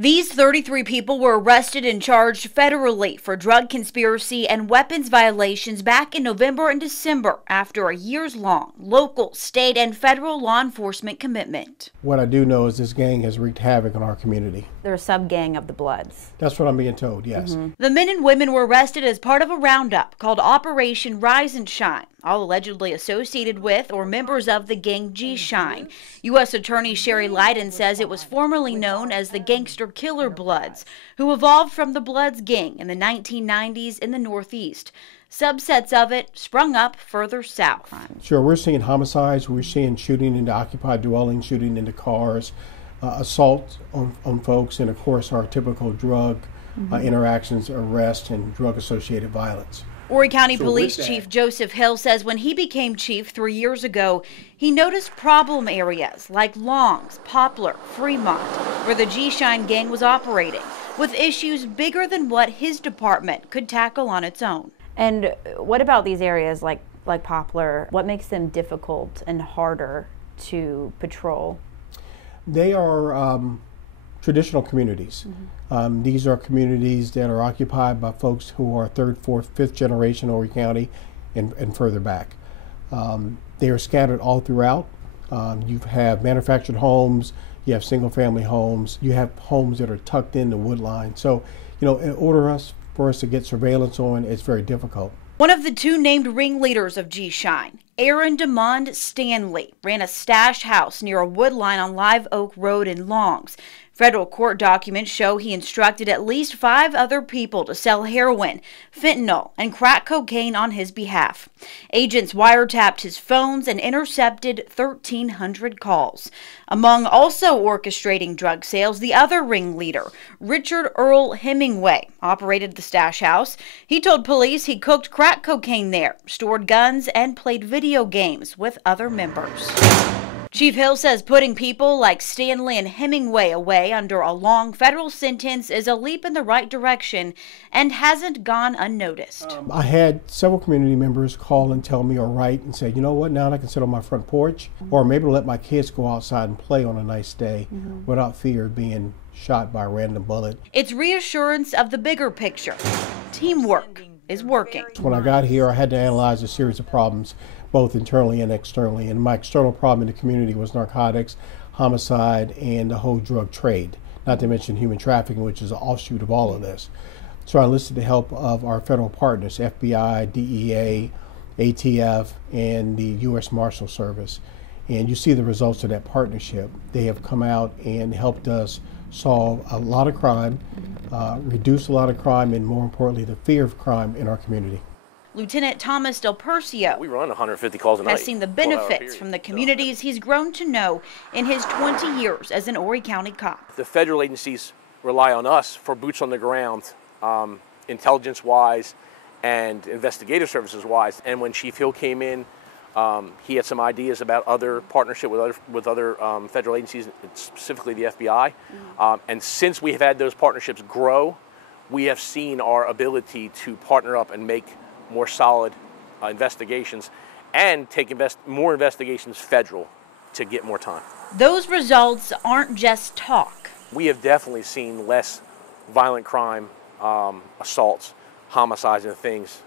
These 33 people were arrested and charged federally for drug conspiracy and weapons violations back in November and December after a years-long local, state, and federal law enforcement commitment. What I do know is this gang has wreaked havoc on our community. They're a sub-gang of the Bloods. That's what I'm being told, yes. The men and women were arrested as part of a roundup called Operation Rise and Shine, all allegedly associated with or members of the gang G-Shine. U.S. Attorney Sherry Leiden says it was formerly known as the Gangster Killer Bloods, who evolved from the Bloods gang in the 1990s in the Northeast. Subsets of it sprung up further south. Sure, we're seeing homicides, we're seeing shooting into occupied dwellings, shooting into cars, assault on folks, and of course our typical drug interactions, arrest, and drug-associated violence. Horry County Police Chief Joseph Hill says when he became chief 3 years ago, he noticed problem areas like Longs, Poplar, Fremont, where the G-Shine gang was operating, with issues bigger than what his department could tackle on its own. And what about these areas like Poplar? What makes them difficult and harder to patrol? They are traditional communities. These are communities that are occupied by folks who are third, fourth, fifth generation Horry County and further back. They are scattered all throughout. You have manufactured homes, you have single family homes, you have homes that are tucked in the wood line. So, you know, in order for us to get surveillance on, it's very difficult. One of the two named ringleaders of G-Shine, Aaron DeMond Stanley, ran a stash house near a wood line on Live Oak Road in Longs. Federal court documents show he instructed at least 5 other people to sell heroin, fentanyl, and crack cocaine on his behalf. Agents wiretapped his phones and intercepted 1,300 calls. Among also orchestrating drug sales, the other ringleader, Richard Earl Hemingway, operated the stash house. He told police he cooked crack cocaine there, stored guns, and played video games with other members. Chief Hill says putting people like Stanley and Hemingway away under a long federal sentence is a leap in the right direction and hasn't gone unnoticed. I had several community members call and tell me or write and say, you know what, now I can sit on my front porch or maybe let my kids go outside and play on a nice day without fear of being shot by a random bullet. It's reassurance of the bigger picture. Teamwork is working. When I got here, I had to analyze a series of problems, both internally and externally. And my external problem in the community was narcotics, homicide, and the whole drug trade, not to mention human trafficking, which is an offshoot of all of this. So I enlisted the help of our federal partners, FBI, DEA, ATF, and the U.S. Marshal Service. And you see the results of that partnership. They have come out and helped us solve a lot of crime, reduce a lot of crime, and more importantly, the fear of crime in our community. Lieutenant Thomas Del Percio we run 150 calls a night. has seen the benefits from the communities he's grown to know in his 20 years as an Horry County cop. The federal agencies rely on us for boots on the ground, intelligence-wise and investigative services-wise. And when Chief Hill came in, he had some ideas about other partnership with other federal agencies, specifically the FBI. And since we have had those partnerships grow, we have seen our ability to partner up and make more solid investigations and take more investigations federal to get more time. Those results aren't just talk. We have definitely seen less violent crime, assaults, homicides, and things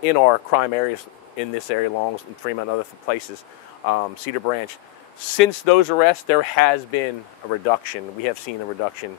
in our crime areas in this area, Longs and Fremont and other places, Cedar Branch. Since those arrests, there has been a reduction. We have seen a reduction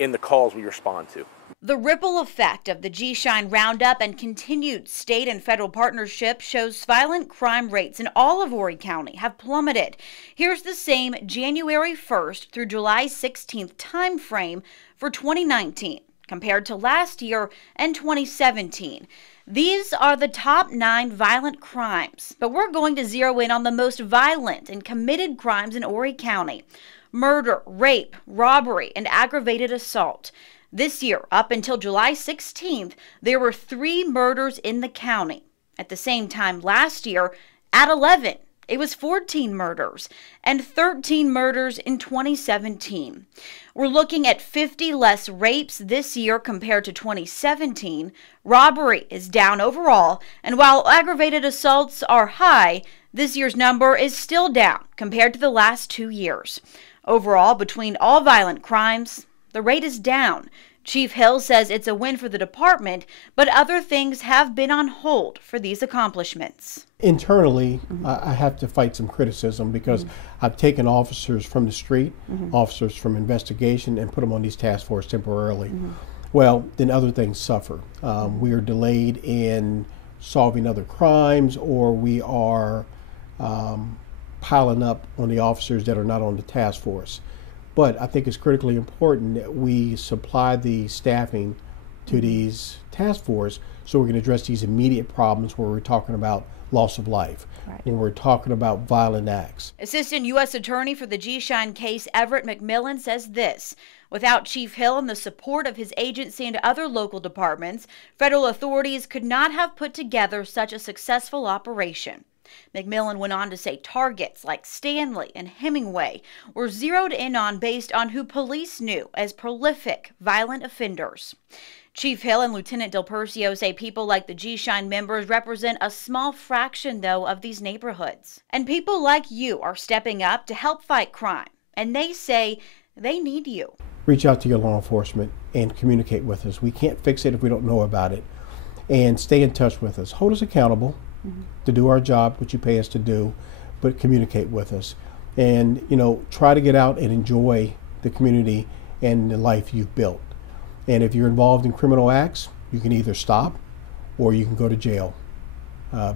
in the calls we respond to. The ripple effect of the G-Shine roundup and continued state and federal partnership shows violent crime rates in all of Horry County have plummeted. Here's the same January 1st through July 16th time frame for 2019 compared to last year and 2017. These are the top 9 violent crimes, but we're going to zero in on the most violent and committed crimes in Horry County: murder, rape, robbery, and aggravated assault. This year, up until July 16th, there were 3 murders in the county. At the same time last year, at 11, it was 14 murders and 13 murders in 2017. We're looking at 50 less rapes this year compared to 2017. Robbery is down overall, and while aggravated assaults are high, this year's number is still down compared to the last 2 years. Overall, between all violent crimes, The rate is down. Chief Hill says it's a win for the department, but other things have been on hold for these accomplishments. Internally, I have to fight some criticism because I've taken officers from the street, officers from investigation, and put them on these task force temporarily. Well, then other things suffer. We are delayed in solving other crimes, or we are piling up on the officers that are not on the task force. But I think it's critically important that we supply the staffing to these task force so we can address these immediate problems where we're talking about loss of life, when we're talking about violent acts. Assistant U.S. Attorney for the G-Shine case, Everett McMillan, says this: without Chief Hill and the support of his agency and other local departments, federal authorities could not have put together such a successful operation. McMillan went on to say targets like Stanley and Hemingway were zeroed in on based on who police knew as prolific violent offenders. Chief Hill and Lieutenant Del Percio say people like the G-Shine members represent a small fraction, though, of these neighborhoods. And people like you are stepping up to help fight crime. And they say they need you. Reach out to your law enforcement and communicate with us. We can't fix it if we don't know about it. And stay in touch with us. Hold us accountable to do our job, what you pay us to do, but communicate with us. And, try to get out and enjoy the community and the life you've built. And if you're involved in criminal acts, you can either stop or you can go to jail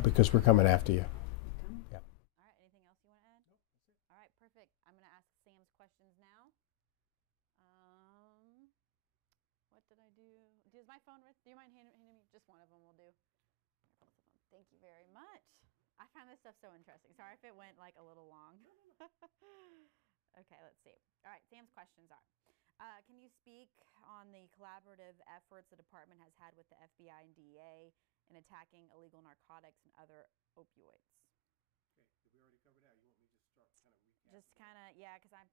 because we're coming after you. All right, anything else you want to add? All right, perfect. I'm going to ask Sam's questions now. What did I do? Does my phone work? Do you mind handing me just one of them? Will do. Thank you very much. I find this stuff so interesting. Sorry if it went like a little long. Okay, let's see. All right, Sam's questions are, can you speak on the collaborative efforts the department has had with the FBI and DEA in attacking illegal narcotics and other opioids? Okay, did we already cover that? You want me to start kind of recapping? Just kind of, yeah, because I'm